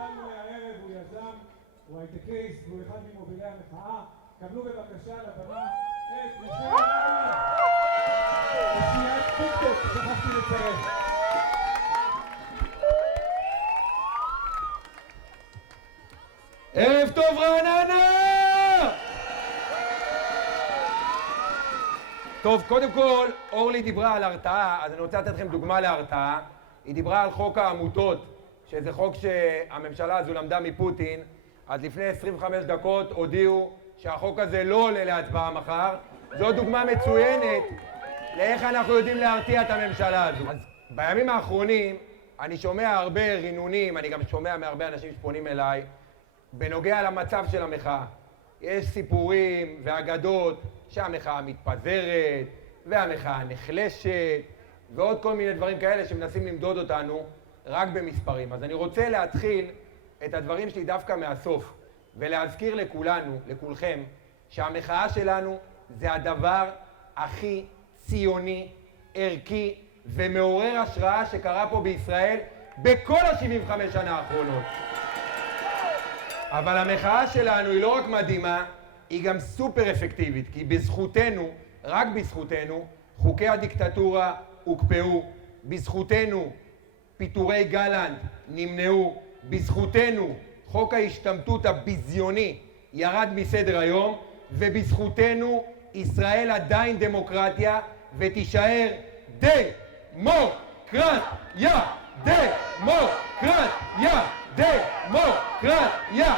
שלנו הערב הוא יזם, הוא הייטקיסט, הוא אחד ממובילי המחאה. קבלו בבקשה לבמה את מיכאל רעננה. בשנייה טיקטוק, שכחתי לציין. ערב טוב רעננה! טוב, קודם כל, אורלי דיברה על הרתעה, אז אני רוצה לתת לכם דוגמה להרתעה. היא דיברה על חוק העמותות, שזה חוק שהממשלה הזו למדה מפוטין. אז לפני 25 דקות הודיעו שהחוק הזה לא עולה להצבעה מחר. זו דוגמה מצוינת לאיך אנחנו יודעים להרתיע את הממשלה הזו. אז בימים האחרונים אני שומע הרבה רינונים, אני גם שומע מהרבה אנשים שפונים אליי, בנוגע למצב של המחאה. יש סיפורים ואגדות שהמחאה מתפזרת והמחאה נחלשת ועוד כל מיני דברים כאלה שמנסים למדוד אותנו רק במספרים. אז אני רוצה להתחיל את הדברים שלי דווקא מהסוף ולהזכיר לכולנו, לכולכם, שהמחאה שלנו זה הדבר הכי ציוני, ערכי ומעורר השראה שקרה פה בישראל בכל ה-75 שנה האחרונות. אבל המחאה שלנו היא לא רק מדהימה, היא גם סופר אפקטיבית, כי בזכותנו, רק בזכותנו, חוקי הדיקטטורה הוקפאו, בזכותנו פיטורי גלנט נמנעו, בזכותנו חוק ההשתמטות הביזיוני ירד מסדר היום, ובזכותנו ישראל עדיין דמוקרטיה ותישאר דמוקרטיה, דמוקרטיה, דמוקרטיה.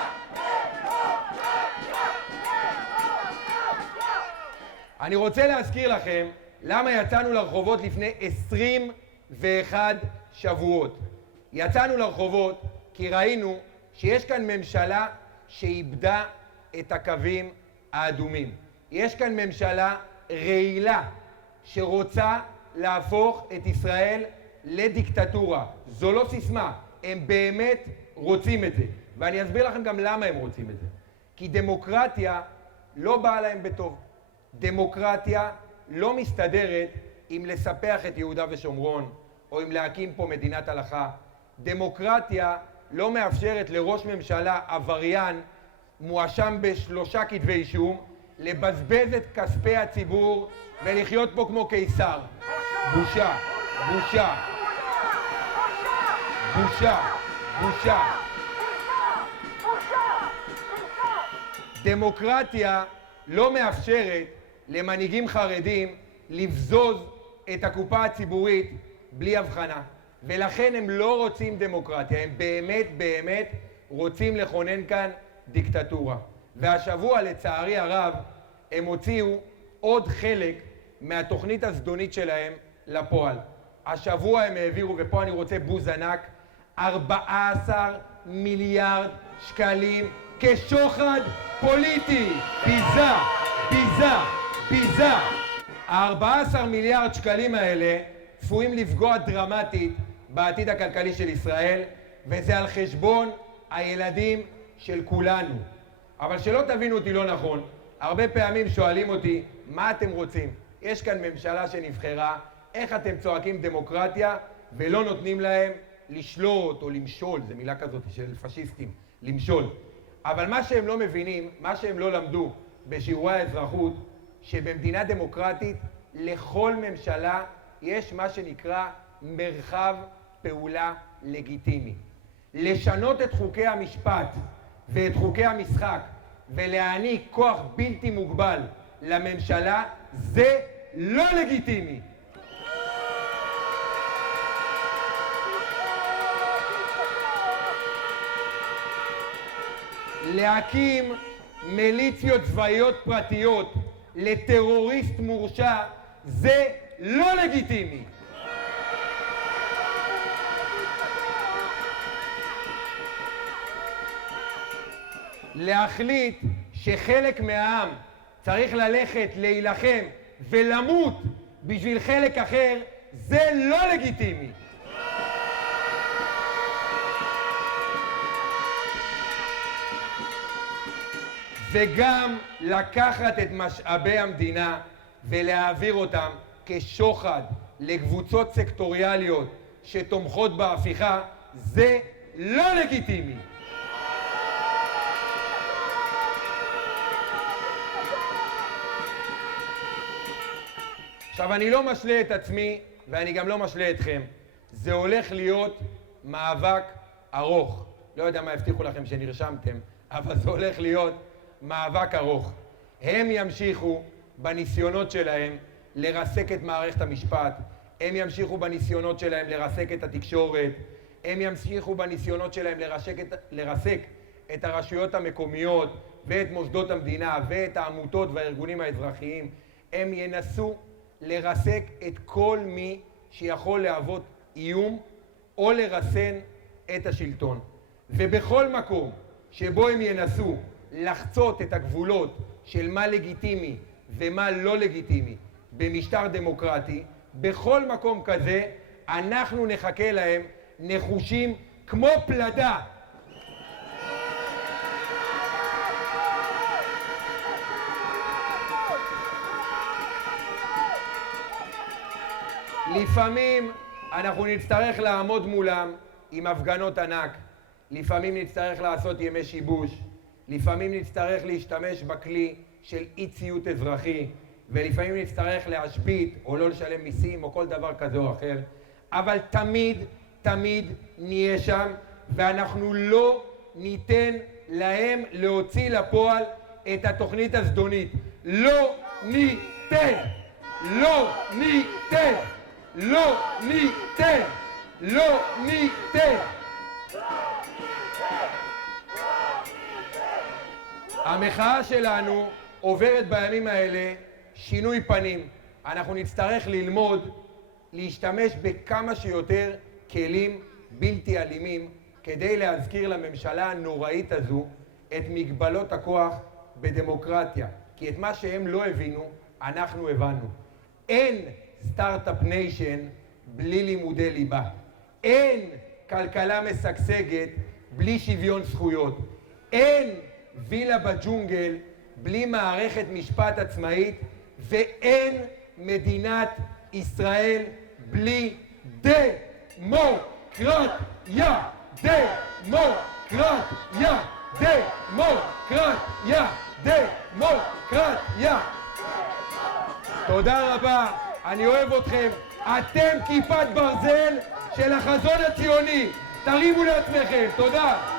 אני רוצה להזכיר לכם למה יצאנו לרחובות לפני 21 שבועות. יצאנו לרחובות כי ראינו שיש כאן ממשלה שאיבדה את הקווים האדומים. יש כאן ממשלה רעילה שרוצה להפוך את ישראל לדיקטטורה. זו לא סיסמה, הם באמת רוצים את זה. ואני אסביר לכם גם למה הם רוצים את זה. כי דמוקרטיה לא באה להם בטוב. דמוקרטיה לא מסתדרת עם לספח את יהודה ושומרון, או עם להקים פה מדינת הלכה. דמוקרטיה לא מאפשרת לראש ממשלה עבריין, מואשם ב3 כתבי אישום, לבזבז את כספי הציבור ולחיות פה כמו קיסר. בושה, בושה. בושה, בושה. דמוקרטיה לא מאפשרת למנהיגים חרדים לבזוז את הקופה הציבורית בלי הבחנה. ולכן הם לא רוצים דמוקרטיה, הם באמת באמת רוצים לכונן כאן דיקטטורה. והשבוע לצערי הרב הם הוציאו עוד חלק מהתוכנית הזדונית שלהם לפועל. השבוע הם העבירו, ופה אני רוצה בוז ענק, 14 מיליארד שקלים כשוחד פוליטי. ביזה, ביזה, ביזה. ה-14 מיליארד שקלים האלה צפויים לפגוע דרמטית בעתיד הכלכלי של ישראל, וזה על חשבון הילדים של כולנו. אבל שלא תבינו אותי לא נכון, הרבה פעמים שואלים אותי, מה אתם רוצים? יש כאן ממשלה שנבחרה, איך אתם צועקים דמוקרטיה ולא נותנים להם לשלוט או למשול, זו מילה כזאת של פשיסטים, למשול. אבל מה שהם לא מבינים, מה שהם לא למדו בשיעורי האזרחות, שבמדינה דמוקרטית לכל ממשלה יש מה שנקרא מרחב פעולה לגיטימי. לשנות את חוקי המשפט ואת חוקי המשחק ולהעניק כוח בלתי מוגבל לממשלה זה לא לגיטימי. להקים מיליציות צבאיות פרטיות לטרוריסט מורשע זה לא לגיטימי. להחליט שחלק מהעם צריך ללכת להילחם ולמות בשביל חלק אחר זה לא לגיטימי. וגם לקחת את משאבי המדינה ולהעביר אותם כשוחד לקבוצות סקטוריאליות שתומכות בהפיכה זה לא לגיטימי. עכשיו, אני לא משלה את עצמי, ואני גם לא משלה אתכם. זה הולך להיות מאבק ארוך. לא יודע מה הבטיחו לכם שנרשמתם, אבל זה הולך להיות מאבק ארוך. הם ימשיכו בניסיונות שלהם לרסק את מערכת המשפט, הם ימשיכו בניסיונות שלהם לרסק את התקשורת, הם ימשיכו בניסיונות שלהם לרסק את הרשויות המקומיות ואת מוסדות המדינה ואת העמותות והארגונים האזרחיים. הם ינסו לרסק את כל מי שיכול להוות איום או לרסן את השלטון. ובכל מקום שבו הם ינסו לחצות את הגבולות של מה לגיטימי ומה לא לגיטימי במשטר דמוקרטי, בכל מקום כזה אנחנו נחכה להם נחושים כמו פלדה. לפעמים אנחנו נצטרך לעמוד מולם עם הפגנות ענק, לפעמים נצטרך לעשות ימי שיבוש, לפעמים נצטרך להשתמש בכלי של אי ציות אזרחי, ולפעמים נצטרך להשבית או לא לשלם מיסים או כל דבר כזה או אחר, אבל תמיד נהיה שם, ואנחנו לא ניתן להם להוציא לפועל את התוכנית הזדונית. לא ניתן! לא ניתן! לא ניתן! לא ניתן! המחאה שלנו עוברת בימים האלה שינוי פנים. אנחנו נצטרך ללמוד להשתמש בכמה שיותר כלים בלתי אלימים כדי להזכיר לממשלה הנוראית הזו את מגבלות הכוח בדמוקרטיה. כי את מה שהם לא הבינו, אנחנו הבנו. אין סטארט-אפ ניישן בלי לימודי ליבה. אין כלכלה משגשגת בלי שוויון זכויות. אין וילה בג'ונגל בלי מערכת משפט עצמאית, ואין מדינת ישראל בלי דמוקרטיה. דמוקרטיה. דמוקרטיה. דמוקרטיה. תודה רבה, אני אוהב אתכם. אתם כיפת ברזל של החזון הציוני. תרימו לעצמכם. תודה.